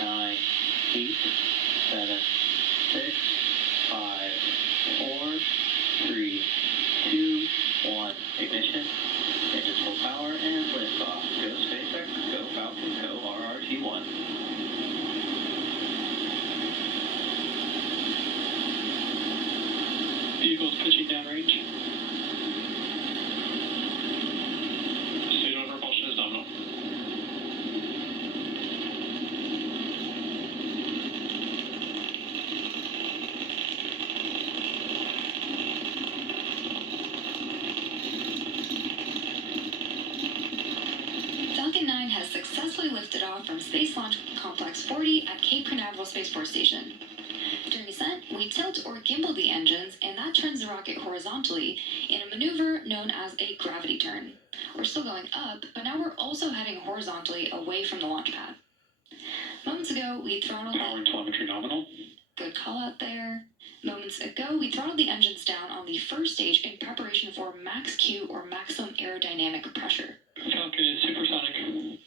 9, 8, 7, 6, 5, 4, 3, 2, 1. Ignition. Engine full power and liftoff. Go SpaceX, go Falcon, go RR-1. Vehicles pitching downrange. State of propulsion is nominal. Falcon 9 has successfully lifted off from Space Launch Complex 40 at Cape Canaveral Space Force Station. During ascent, we tilt or gimbal the engines, and that turns the rocket horizontally in a maneuver known as a gravity turn. We're still going up, but now we're also heading horizontally away from the launch pad. Moments ago, we throttled Power and telemetry nominal. Good call out there. Moments ago, we throttled the engines down on the first stage in preparation for max Q, or maximum aerodynamic pressure. Falcon is supersonic.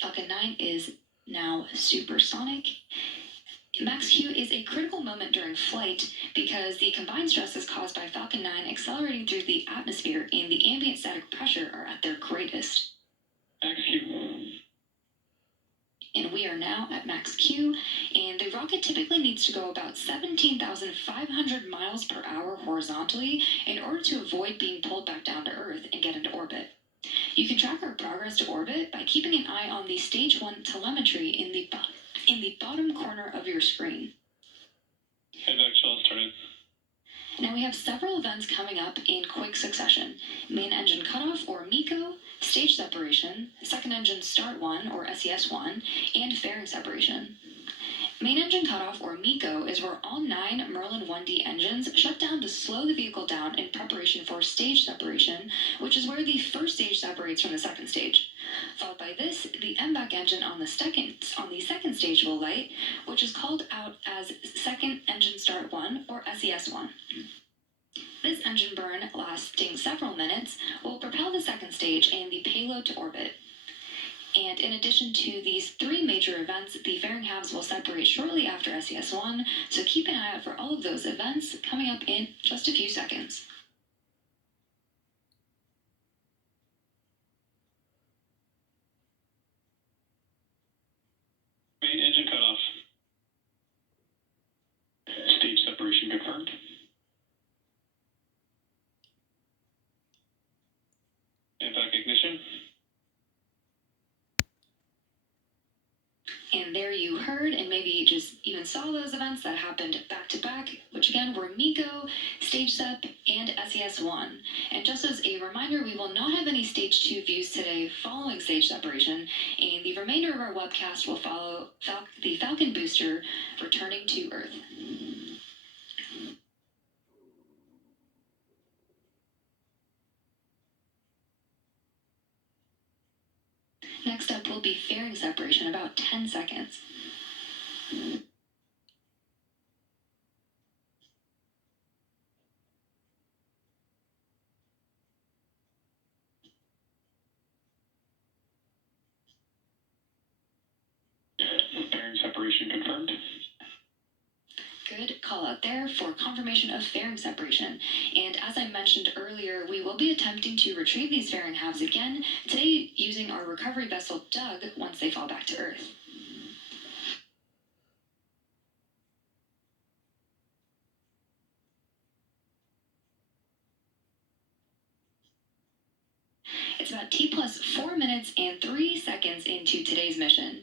Falcon 9 is now supersonic. Max Q is a critical moment during flight because the combined stresses caused by Falcon 9 accelerating through the atmosphere and the ambient static pressure are at their greatest. Max Q. And we are now at max Q, and the rocket typically needs to go about 17,500 miles per hour horizontally in order to avoid being pulled back down to Earth and get into orbit. You can track our progress to orbit by keeping an eye on the Stage 1 telemetry in the bottom corner of your screen. Evac shell started. Now we have several events coming up in quick succession. Main engine cutoff, or MECO, stage separation, second engine start 1, or SES1, and fairing separation. Main engine cutoff, or MECO, is where all 9 Merlin 1D engines shut down to slow the vehicle down in preparation for stage separation, which is where the first stage separates from the second stage. Followed by this, the MVAC engine on the second stage will light, which is called out as second engine start 1, or SES1. This engine burn, lasting several minutes, will propel the second stage and the payload to orbit. And in addition to these 3 major events, the fairing halves will separate shortly after SES1, so keep an eye out for all of those events coming up in just a few seconds. Main engine cutoff. Stage separation confirmed. MVAC ignition. And there you heard and maybe just even saw those events that happened back to back, which again were MECO, Stage Sep, and SES1. And just as a reminder, we will not have any Stage 2 views today following stage separation, and the remainder of our webcast will follow the Falcon booster returning to Earth. Next up will be fairing separation, about 10 seconds. Fairing separation confirmed. Good call out there for confirmation of fairing separation. And as I mentioned earlier, we will be attempting to retrieve these fairing halves again today using our recovery vessel Doug once they fall back to Earth. It's about T plus 4 minutes and 3 seconds into today's mission.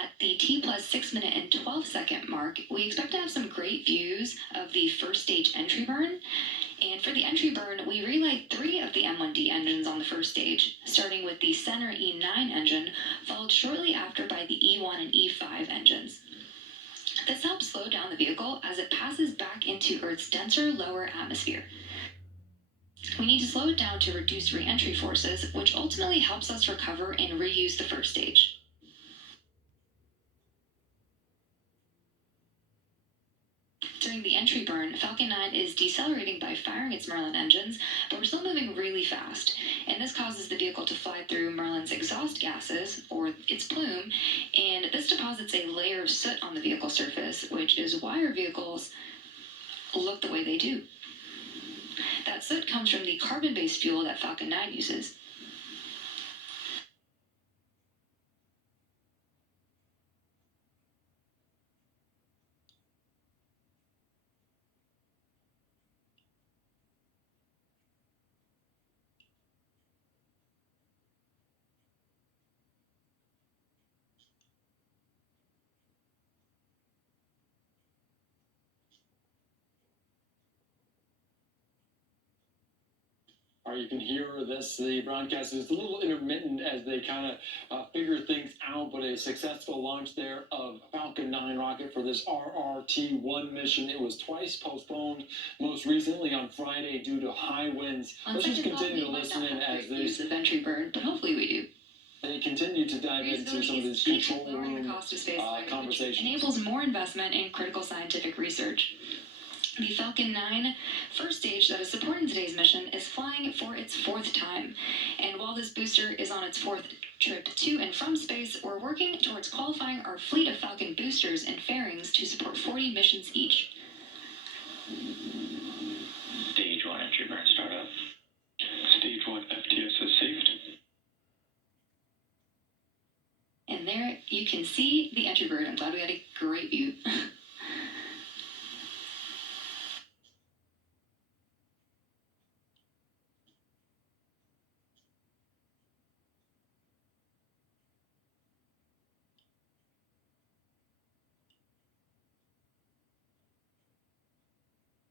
At the T plus 6 minute and 12 second mark, we expect to have some great views of the first stage entry burn. And for the entry burn, we relight 3 of the M1D engines on the first stage, starting with the center E9 engine, followed shortly after by the E1 and E5 engines. This helps slow down the vehicle as it passes back into Earth's denser lower atmosphere. We need to slow it down to reduce re-entry forces, which ultimately helps us recover and reuse the first stage. During the entry burn, Falcon 9 is decelerating by firing its Merlin engines, but we're still moving really fast, and this causes the vehicle to fly through Merlin's exhaust gases, or its plume, and this deposits deposits a layer of soot on the vehicle surface, which is why our vehicles look the way they do. That soot comes from the carbon-based fuel that Falcon 9 uses. All right, you can hear this. The broadcast is a little intermittent as they kind of figure things out, but a successful launch there of Falcon 9 rocket for this RR-1 mission. It was twice postponed, most recently on Friday due to high winds. Let's just continue to listen in as use of entry burn, but hopefully we do. They continue to dive into some of these control room conversations. Enables more investment in critical scientific research. The Falcon 9 first stage that is supporting today's mission is flying for its 4th time. And while this booster is on its 4th trip to and from space, we're working towards qualifying our fleet of Falcon boosters and fairings to support 40 missions each. Stage 1 entry burn startup. Stage 1 FTS is saved. And there you can see the entry bird. I'm glad we had a great view.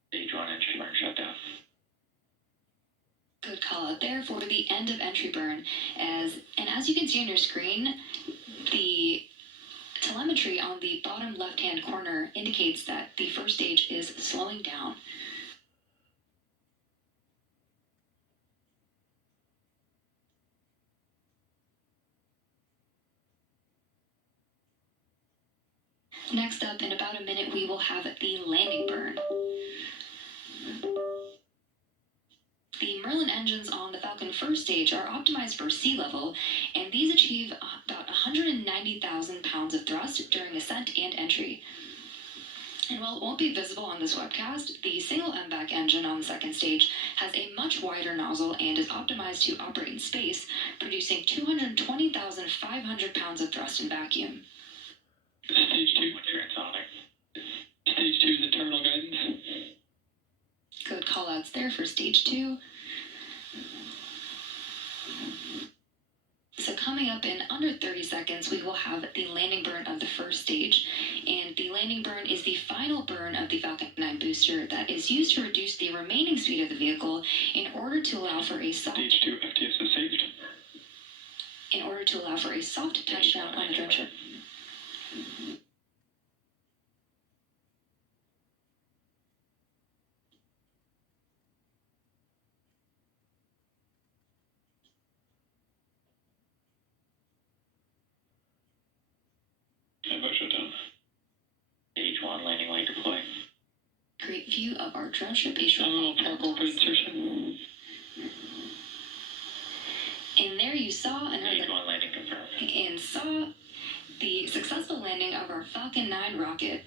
Stage 1 entry burn shutdown. Good call out there for the end of entry burn. As you can see on your screen, the telemetry on the bottom left-hand corner indicates that the first stage is slowing down. Next up, in about a minute, we will have the landing burn. The Merlin engines on the Falcon first stage are optimized for sea level, and these achieve about 190,000 pounds of thrust during ascent and entry. And while it won't be visible on this webcast, the single MVAC engine on the second stage has a much wider nozzle and is optimized to operate in space, producing 220,500 pounds of thrust in vacuum. Stage 2 transonic. Stage 2 is the terminal guidance. Good call outs there for stage 2. So coming up in under 30 seconds, we will have the landing burn of the first stage. And the landing burn is the final burn of the Falcon 9 booster that is used to reduce the remaining speed of the vehicle in order to allow for a soft... Stage 2 FTS is saved. In order to allow for a soft touchdown on the drone ship. Shutdown. Stage 1 landing light deploy. Great view of our drone ship. Park orbit insertion. And there you saw and heard Stage 1 landing confirmed. and saw the successful landing of our Falcon 9 rocket.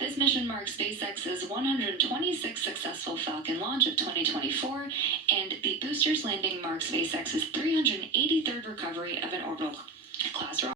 This mission marks SpaceX's 126th successful Falcon launch of 2024, and the booster's landing marks SpaceX's 383rd recovery of an orbital class rocket.